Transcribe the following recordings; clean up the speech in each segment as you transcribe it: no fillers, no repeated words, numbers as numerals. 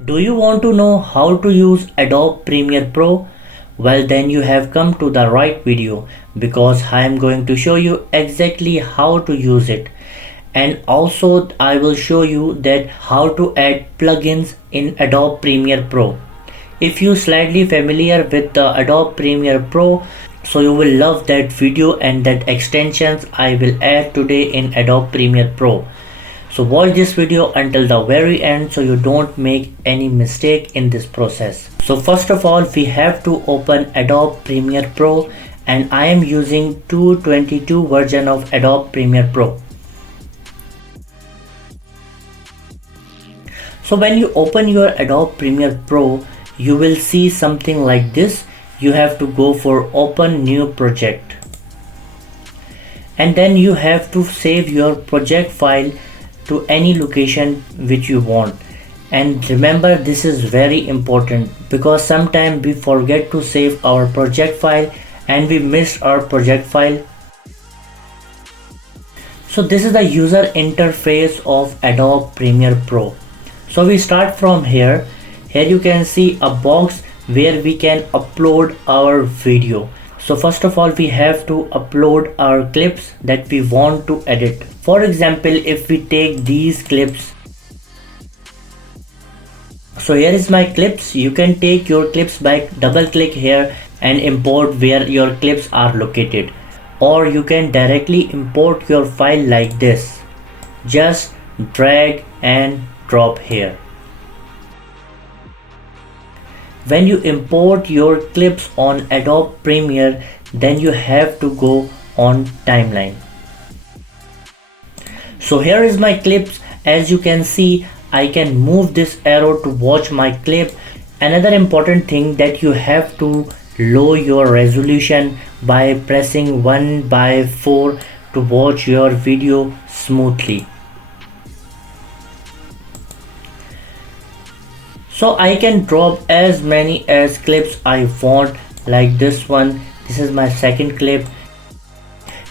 Do you want to know how to use Adobe Premiere Pro? Well, then you have come to the right video because I am going to show you exactly how to use it. And also I will show you that how to add plugins in Adobe Premiere Pro. If you slightly familiar with the Adobe Premiere Pro, so you will love that video and that extensions I will add today in Adobe Premiere Pro. So watch this video until the very end so you don't make any mistake in this process. So first of all, we have to open Adobe Premiere Pro, and I am using 2.22 version of Adobe Premiere Pro. So when you open your Adobe Premiere Pro, you will see something like this. You have to go for open new project, and then you have to save your project file to any location which you want. And remember, this is very important because sometimes we forget to save our project file and we missed our project file. So this is the user interface of Adobe Premiere Pro. So we start from here. Here you can see a box where we can upload our video. So first of all, we have to upload our clips that we want to edit. For example, if we take these clips, so here is my clips. You can take your clips by double click here and import where your clips are located, or you can directly import your file like this. Just drag and drop here. When you import your clips on Adobe Premiere, then you have to go on timeline. So here is my clips. As you can see, I can move this arrow to watch my clip. Another important thing that you have to lower your resolution by pressing 1/4 to watch your video smoothly. So I can drop as many as clips I want, like this one. This is my second clip.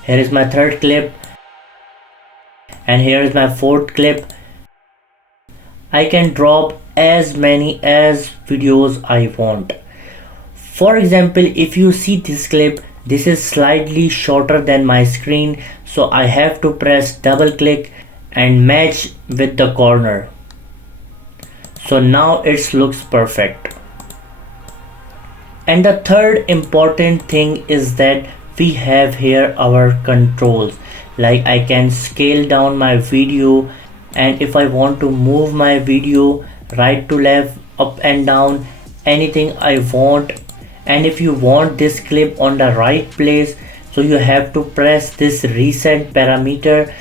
Here is my third clip. And here is my fourth clip. I can drop as many as videos I want. For example, if you see this clip, this is slightly shorter than my screen. So I have to press double click and match with the corner. So now it looks perfect. And the third important thing is that we have here our controls. Like I can scale down my video, and if I want to move my video right to left, up and down, anything I want. And if you want this clip on the right place, so you have to press this reset parameter,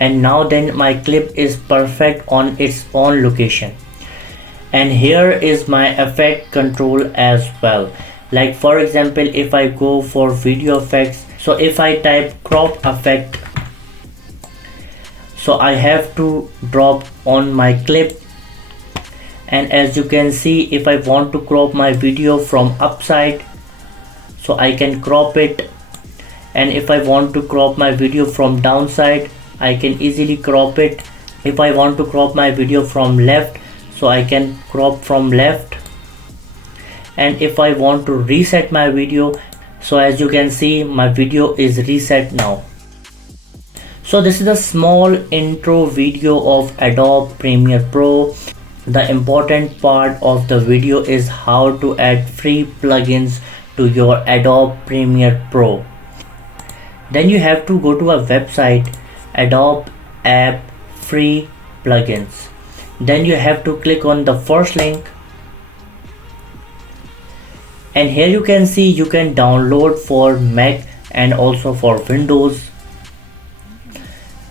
and now then my clip is perfect on its own location. And here is my effect control as well. Like for example, if I go for video effects, so if I type crop effect, so I have to drop on my clip. And as you can see, if I want to crop my video from upside, so I can crop it. And if I want to crop my video from downside, I can easily crop it. If I want to crop my video from left, so I can crop from left. And if I want to reset my video, so as you can see, my video is reset now. So this is a small intro video of Adobe Premiere Pro. The important part of the video is how to add free plugins to your Adobe Premiere Pro. Then you have to go to a website, Adobe App Free Plugins. Then you have to click on the first link, and here you can see you can download for Mac and also for Windows.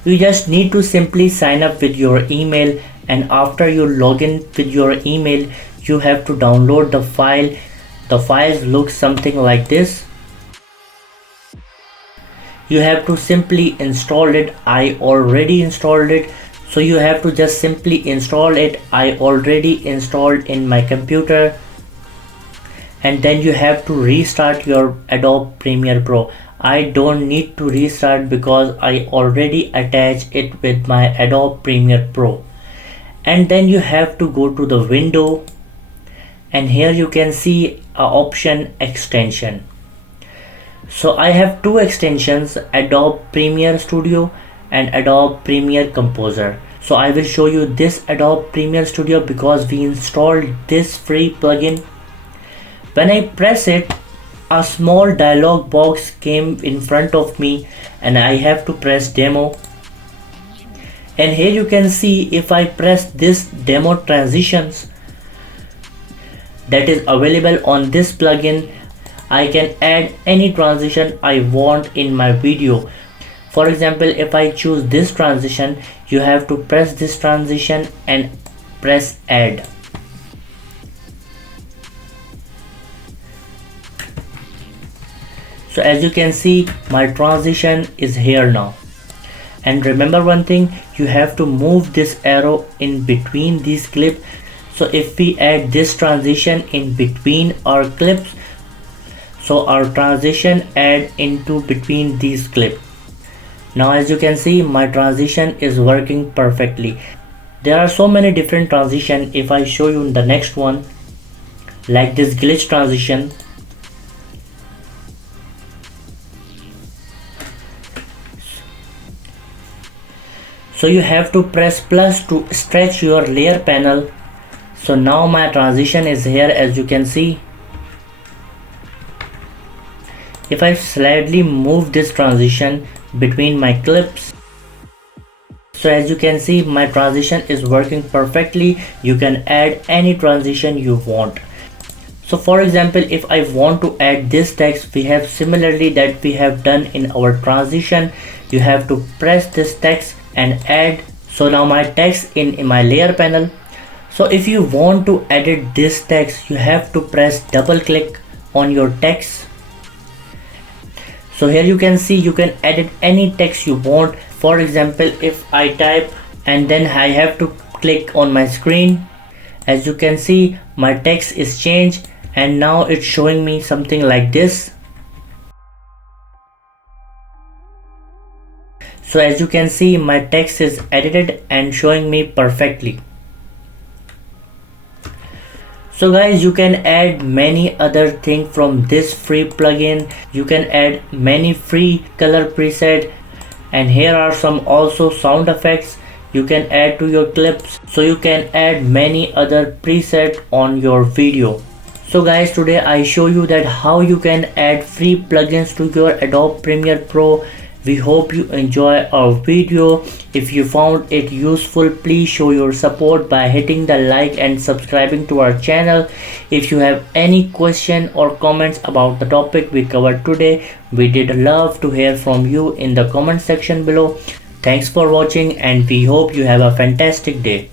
You just need to simply sign up with your email, and after you log in with your email, you have to download the file. The files look something like this. You have to simply install it. I already installed it, so you have to just simply install it. I already installed in my computer. And then you have to restart your Adobe Premiere Pro. I don't need to restart because I already attached it with my Adobe Premiere Pro. and then you have to go to the window, and here you can see a option extension. So I have two extensions, Adobe Premiere Studio and Adobe Premiere Composer. So I will show you this Adobe Premiere Studio because we installed this free plugin. When I press it, a small dialog box came in front of me and I have to press demo. And here you can see if I press this demo transitions that is available on this plugin, I can add any transition I want in my video. For example, if I choose this transition, you have to press this transition and press add. So as you can see, my transition is here now. And remember one thing, you have to move this arrow in between these clips. So if we add this transition in between our clips, so our transition add into between these clips. Now as you can see, my transition is working perfectly. There are so many different transitions. If I show you the next one, like this glitch transition, so you have to press plus to stretch your layer panel. So now my transition is here, as you can see. If I slightly move this transition between my clips, so as you can see, my transition is working perfectly. You can add any transition you want. So for example, if I want to add this text, we have similarly that we have done in our transition. You have to press this text and add. So now my text in my layer panel. So if you want to edit this text, you have to press double click on your text. So here you can see you can edit any text you want. For example, if I type and then I have to click on my screen, as you can see, my text is changed and now it's showing me something like this. So as you can see, my text is edited and showing me perfectly. So guys, you can add many other things from this free plugin. You can add many free color preset, and here are some also sound effects you can add to your clips. So you can add many other preset on your video. So guys, today I show you that how you can add free plugins to your Adobe Premiere Pro. We hope you enjoy our video. If you found it useful, please show your support by hitting the like and subscribing to our channel. If you have any question or comments about the topic we covered today, we did love to hear from you in the comment section below. Thanks for watching and we hope you have a fantastic day.